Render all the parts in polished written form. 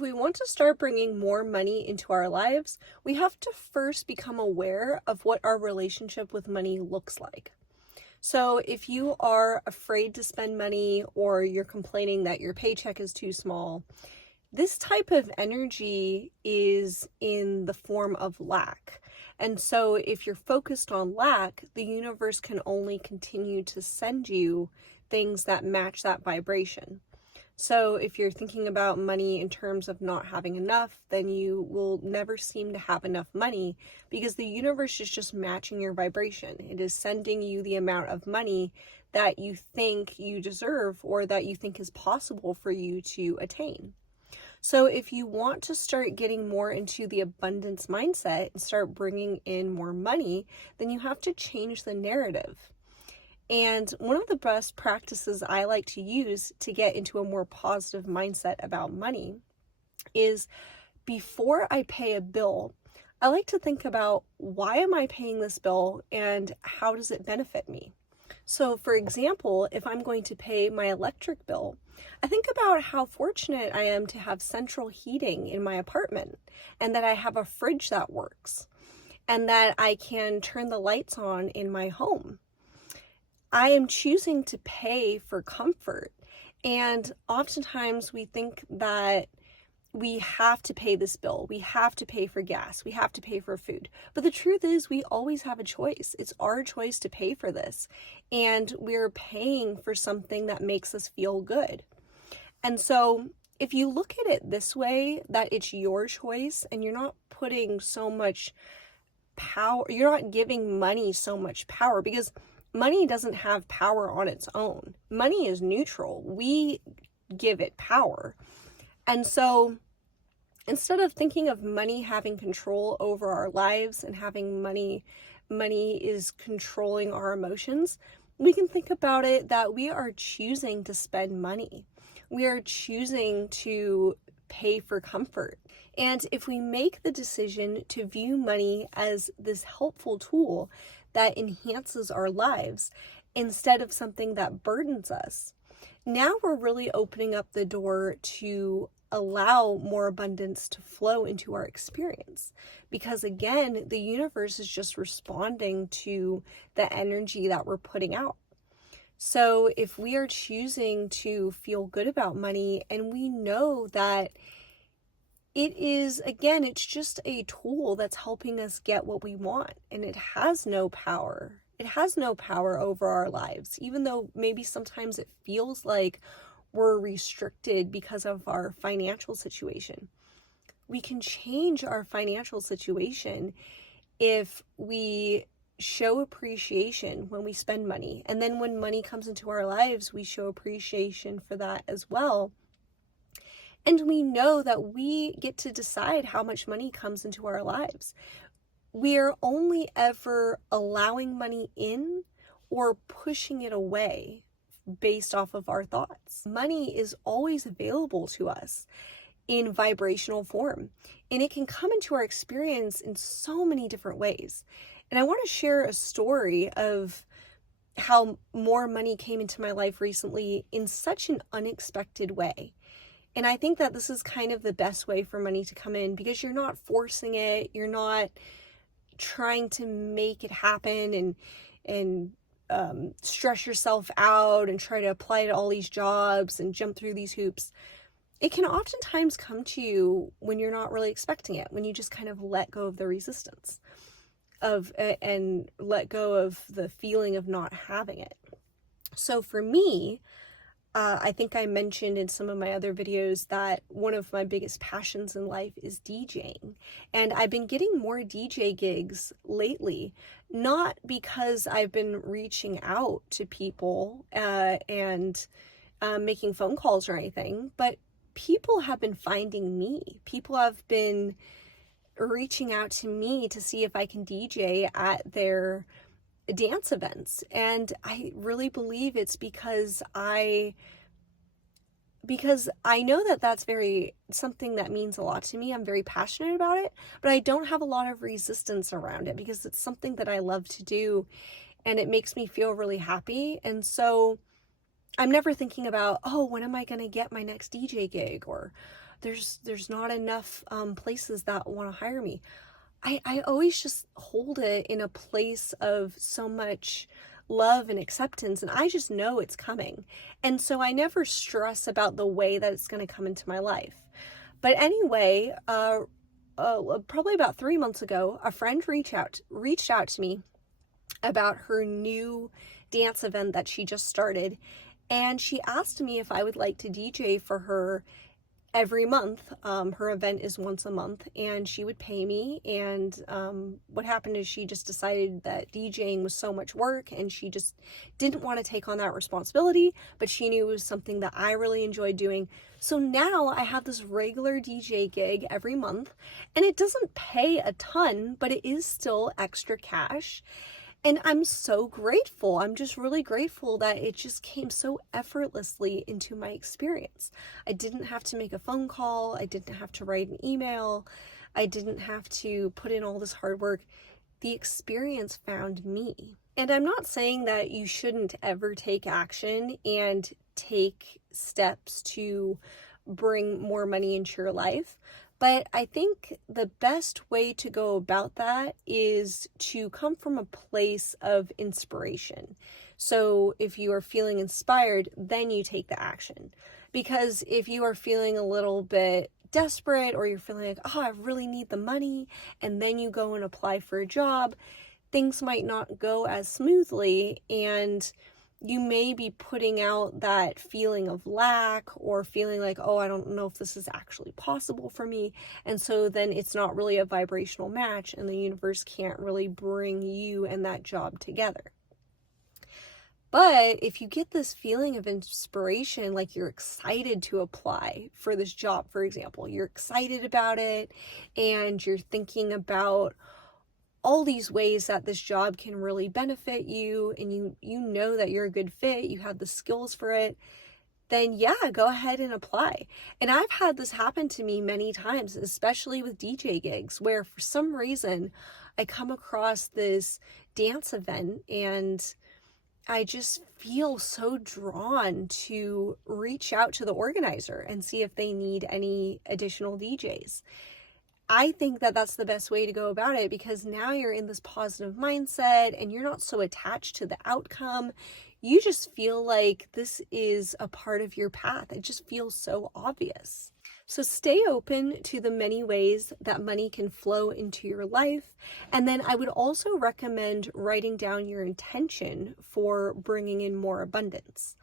if we want to start bringing more money into our lives, we have to first become aware of what our relationship with money looks like. So if you are afraid to spend money or you're complaining that your paycheck is too small, this type of energy is in the form of lack. And so if you're focused on lack, the universe can only continue to send you things that match that vibration. So if you're thinking about money in terms of not having enough, then you will never seem to have enough money because the universe is just matching your vibration. It is sending you the amount of money that you think you deserve or that you think is possible for you to attain. So if you want to start getting more into the abundance mindset and start bringing in more money, then you have to change the narrative. And one of the best practices I like to use to get into a more positive mindset about money is before I pay a bill, I like to think about why am I paying this bill and how does it benefit me? So for example, if I'm going to pay my electric bill, I think about how fortunate I am to have central heating in my apartment and that I have a fridge that works and that I can turn the lights on in my home. I am choosing to pay for comfort. And oftentimes we think that we have to pay this bill, we have to pay for gas, we have to pay for food. But the truth is we always have a choice. It's our choice to pay for this. And we're paying for something that makes us feel good. And so if you look at it this way, that it's your choice and you're not putting so much power, you're not giving money so much power because money doesn't have power on its own. Money is neutral. We give it power. And so instead of thinking of money having control over our lives and having money is controlling our emotions, we can think about it that we are choosing to spend money. We are choosing to pay for comfort. And if we make the decision to view money as this helpful tool that enhances our lives instead of something that burdens us, now we're really opening up the door to allow more abundance to flow into our experience. Because again, the universe is just responding to the energy that we're putting out. So if we are choosing to feel good about money and we know that it is, again, it's just a tool that's helping us get what we want and it has no power. It has no power over our lives, even though maybe sometimes it feels like we're restricted because of our financial situation. We can change our financial situation if we show appreciation when we spend money. And then when money comes into our lives, we show appreciation for that as well. And we know that we get to decide how much money comes into our lives. We are only ever allowing money in or pushing it away based off of our thoughts. Money is always available to us in vibrational form, and it can come into our experience in so many different ways. And I want to share a story of how more money came into my life recently in such an unexpected way. And I think that this is kind of the best way for money to come in because you're not forcing it, you're not trying to make it happen and stress yourself out and try to apply to all these jobs and jump through these hoops. It can oftentimes come to you when you're not really expecting it, when you just kind of let go of the resistance and let go of the feeling of not having it. So for me, I think I mentioned in some of my other videos that one of my biggest passions in life is DJing. And I've been getting more DJ gigs lately, not because I've been reaching out to people and making phone calls or anything, but people have been finding me. People have been reaching out to me to see if I can DJ at their dance events. And I really believe it's because I know that that's something that means a lot to me. I'm very passionate about it, but I don't have a lot of resistance around it because it's something that I love to do and it makes me feel really happy. And so I'm never thinking about, oh, when am I going to get my next DJ gig? Or, there's not enough places that want to hire me. I always just hold it in a place of so much love and acceptance, and I just know it's coming. And so I never stress about the way that it's going to come into my life. But anyway, probably about 3 months ago, a friend reached out to me about her new dance event that she just started, and she asked me if I would like to DJ for her every month. Her event is once a month, and she would pay me. And what happened is she just decided that DJing was so much work, and she just didn't want to take on that responsibility, but she knew it was something that I really enjoyed doing. So now I have this regular DJ gig every month, and it doesn't pay a ton, but it is still extra cash. And I'm so grateful. I'm just really grateful that it just came so effortlessly into my experience. I didn't have to make a phone call. I didn't have to write an email. I didn't have to put in all this hard work. The experience found me. And I'm not saying that you shouldn't ever take action and take steps to bring more money into your life. But I think the best way to go about that is to come from a place of inspiration. So if you are feeling inspired, then you take the action. Because if you are feeling a little bit desperate, or you're feeling like, oh, I really need the money, and then you go and apply for a job, things might not go as smoothly, and you may be putting out that feeling of lack, or feeling like, oh, I don't know if this is actually possible for me. And so then it's not really a vibrational match, and the universe can't really bring you and that job together. But if you get this feeling of inspiration, like you're excited to apply for this job, for example, you're excited about it, and you're thinking about all these ways that this job can really benefit you, and you know that you're a good fit, you have the skills for it, then yeah, go ahead and apply. And I've had this happen to me many times, especially with DJ gigs, where for some reason I come across this dance event and I just feel so drawn to reach out to the organizer and see if they need any additional DJs. I think that that's the best way to go about it, because now you're in this positive mindset and you're not so attached to the outcome. You just feel like this is a part of your path. It just feels so obvious. So stay open to the many ways that money can flow into your life. And then I would also recommend writing down your intention for bringing in more abundance.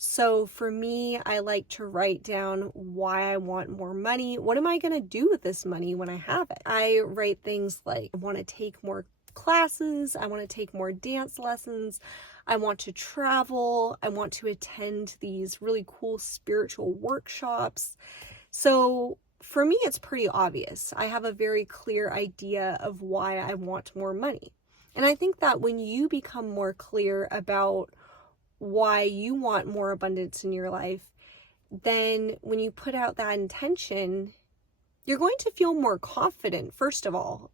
So for me, I like to write down why I want more money. What am I going to do with this money when I have it? I write things like, I want to take more classes. I want to take more dance lessons. I want to travel. I want to attend these really cool spiritual workshops. So for me, it's pretty obvious. I have a very clear idea of why I want more money. And I think that when you become more clear about why you want more abundance in your life, then when you put out that intention, you're going to feel more confident, first of all,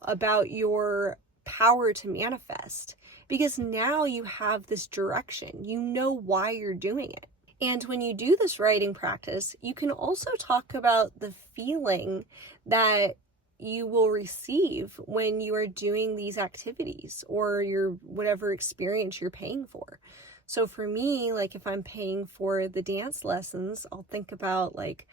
about your power to manifest, because now you have this direction. You know why you're doing it. And when you do this writing practice, you can also talk about the feeling that you will receive when you are doing these activities, or your whatever experience you're paying for. So for me, like if I'm paying for the dance lessons, I'll think about like,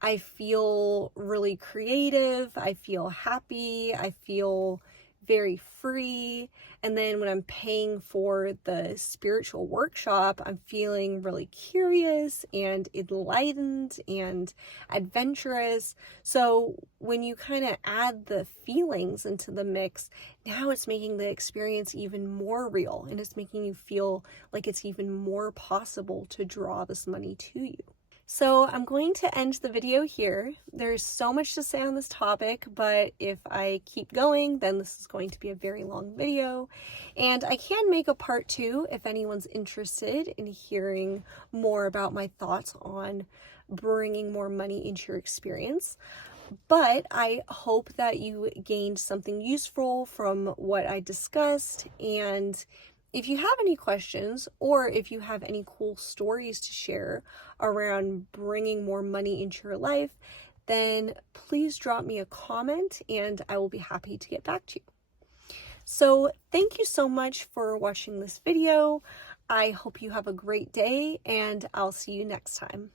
I feel really creative, I feel happy, I feel very free. And then when I'm paying for the spiritual workshop, I'm feeling really curious and enlightened and adventurous. So when you kind of add the feelings into the mix, now it's making the experience even more real, and it's making you feel like it's even more possible to draw this money to you. So I'm going to end the video here. There's so much to say on this topic, but if I keep going, then this is going to be a very long video. And I can make a part 2 if anyone's interested in hearing more about my thoughts on bringing more money into your experience. But I hope that you gained something useful from what I discussed. And If you have any questions, or if you have any cool stories to share around bringing more money into your life, then please drop me a comment and I will be happy to get back to you. So thank you so much for watching this video. I hope you have a great day, and I'll see you next time.